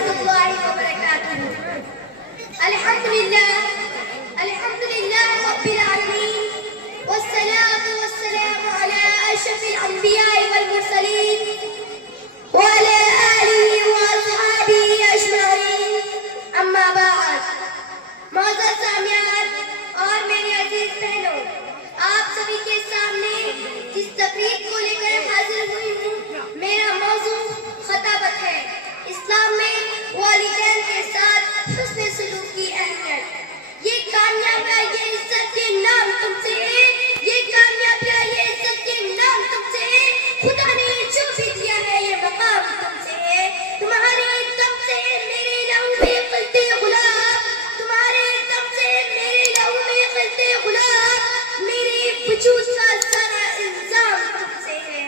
ورحمة الله وبركاته. الحمد لله رب العالمين، والصلاة والسلام على أشرف الأنبياء والمرسلين وعلى آله وأصحابه أجمعين. أما بعد، معزز سامعین اور میرے عزیز بہنوں، آپ سبھی کے سامنے جس تقریر کو لے کر حاضر ہوئی ہوں، میرا موضوع خطابت ہے، اسلام میں والدین کے ساتھ حسن سلوک کی اہمیت۔ یہ کامیابیاں، یہ عزت کے نام تم سے ہے، یہ کامیابیاں، یہ عزت کے نام تم سے ہے، خدا نے جو بھی دیا ہے یہ مقام تم سے ہے۔ تمہارے دم سے میرے لہو میں پلتے گلاب، تمہارے دم سے میرے لہو میں پلتے گلاب، میرے وجود کا سارا الزام تم سے ہے۔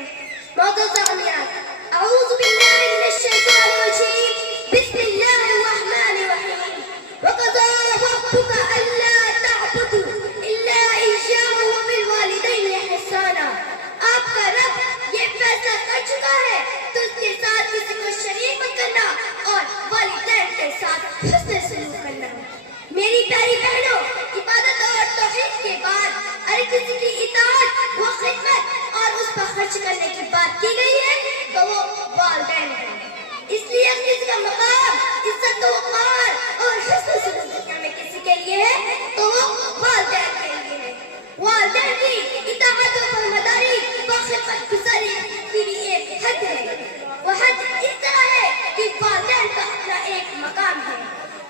معزز سامعین، اعوذ باللہ من الشیطان الرجیم، بسم اللہ الرحمن الرحیم۔ وَقَضَىٰ رَبُّكَ أَلَّا تَعْبُدُوا إِلَّا إِيَّاهُ وَبِالْوَالِدَيْنِ إِحْسَانًا۔ آپ کا رب یہ فیصلہ کر چکا ہے تو اس کے ساتھ کسی کو شریک مت کرنا اور والدین کے ساتھ حسن سلوک کرنا۔ میری پیاری بہنوں، عبادت اور توحید کے بعد اگر کسی کی اطاعت و خدمت اور اس پر خرچ کرنے کی بات کی گئی ہے تو وہ والدین ہیں۔ اس لیے کسی کا مقام عزت و وقار اور حسن سلوک دنیا میں کسی کے لیے ہے تو وہ والدین کے لیے ہے۔ والدین کی اطاعت و فرمانبرداری و خدمت گزاری کی بھی ایک حد ہے۔ وہ حد اس طرح ہے کہ والدین کا اپنا ایک مقام ہے،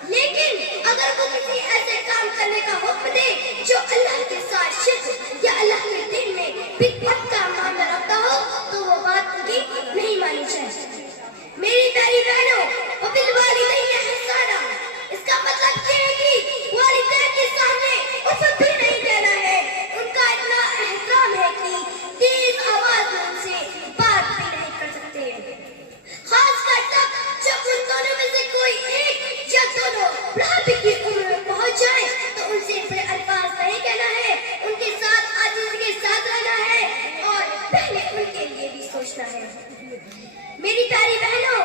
لیکن اگر وہ کسی ایسے کام کرنے کا حکم دے جو اللہ کے ساتھ شرک یا اللہ کے دین میں بدعت کا معاملہ رکھتا ہو تو وہ بات ان کی نہیں مانی چاہیے۔ میری پیاری بہنوں، وَبِالْوَالِدَيْنِ إِحْسَانًا، اس کا مطلب یہ ہے کہ والدین کے سامنے اف بھی نہیں کہنا ہے، ان کا اتنا احترام ہے کہ تیز آواز میں ان سے بات بھی نہیں کر سکتے، خاص کر تب جب ان دونوں میں سے کوئی ایک یا دونوں بڑھاپے کی عمر میں پہنچ جائے تو ان سے بڑے الفاظ نہیں کہنا ہے، ان کے ساتھ عاجزی کے ساتھ رہنا ہے اور پہلے ان کے لیے بھی سوچنا ہے۔ میری پیاری بہنوں،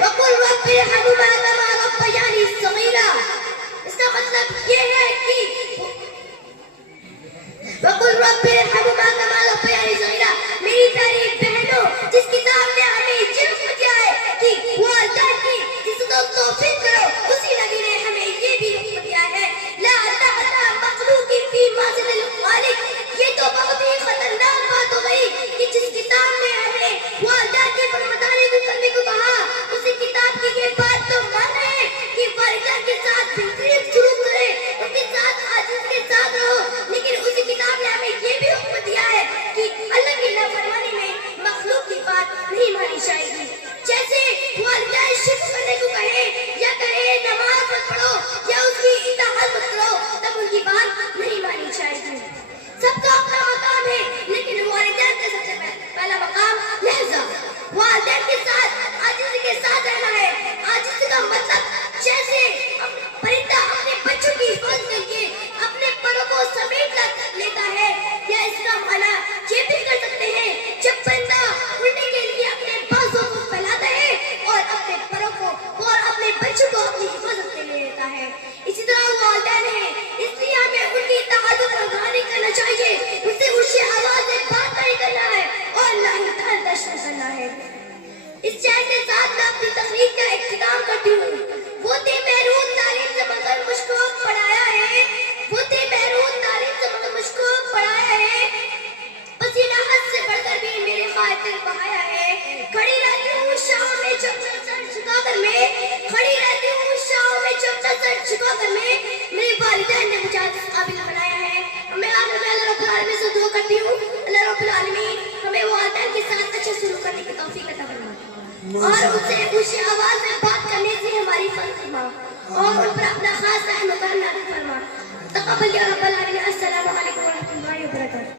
وَقُلْ رَبِّ ارْحَمْهُمَا كَمَا رَبَّيَانِي صَغِيرًا، اس کا مطلب یہ ہے کہ وَقُلْ رَبِّ ارْحَمْهُمَا كَمَا رَبَّيَانِي صَغِيرًا، میری پیاری بہنوں، جس کتاب نے ہمیں یہ حکم دیا ہے کہ والدین کی عزت و توفیق کرو، اسی نبی نے ہمیں یہ بھی حکم دیا ہے لَا طَاعَةَ لِمَخْلُوقٍ فِي مَعْصِيَةِ الْخَالِقِ۔ یہ تو بہت ہی خطرناک بات ہو گئی کہ جس کتاب نے ہمیں والدین کی فرمانبرداری کرنے کو کہا، اسی کتاب کی یہ بات تو مانا ہے کہ والدین کے ساتھ بہترین سلوک کرے، ان کے ساتھ عاجزی کے ساتھ رہو، لیکن اسی کتاب نے ہمیں یہ بھی حکم دیا ہے کہ اللہ کی نافرمانی میں مخلوق کی بات نہیں مانی جائے گی۔ جیسے والدین شرک کرنے کو کہے یا کہے نماز مت پڑھو یا اس کی اطاعت مت کرو، تب ان کی بات نہیں مانی جائے گی۔ سب کا اپنا مقام ہے، لیکن والدین کا سب سے پہلا مقام لہذا والدین کے ساتھ عاجزی کے ساتھ رہنا ہے۔ عاجزی کا مطلب جیسے پرندہ اپنے بچوں کی حفاظت کر کے اپنے پروں کو سمیٹ لیتا ہے، یا اس کا معنی یہ بھی کر سکتے ہیں جب پرندہ اڑنے کے لیے اپنے بازوں کو پھیلاتا ہے اور اپنے پروں کو اور اپنے بچوں کو اپنی حفاظت میں لے لیتا ہے، اسی طرح والدین ہیں، اس لیے ہمیں ان کی اطاعت و فرمانبرداری کرنا چاہیے، ان سے اونچی آواز سے بات نہیں کرنا ہے اور نہ ہی دردش کرنا ہے۔ اس چین کے ساتھ میں اپنی تقریر کا اختتام کرتی ہوں۔ وہ تھے محروم تعلیم سے مگر مجھ کو پڑھایا ہے، وہ تھے محروم تعلیم سے مگر مجھ کو پڑھایا ہے، پسینہ حد سے بڑھ کر بھی میرے خاطر بہایا ہے، کھڑی رہتی ہوں شاہوں میں جب سر جھکا کر میں، کھڑی رہتی ہوں شاہوں میں جب سر جھکا کر میں، میرے والدین نے مجھے اس قابل بنایا ہے۔ میں آخر میں اللہ رب العالمین سے دعا کرتی ہوں، اللہ رب العالمین ہمیں والدین کے ساتھ اچھا سلوک کرنے کی توفیق عطا فرمائے اور ان سے اونچی آواز میں بات کرنے سے ہماری فرض فرما اور ان پر اپنا خاص رحم و کرم نازل فرما۔ تقبل یا رب العالمین۔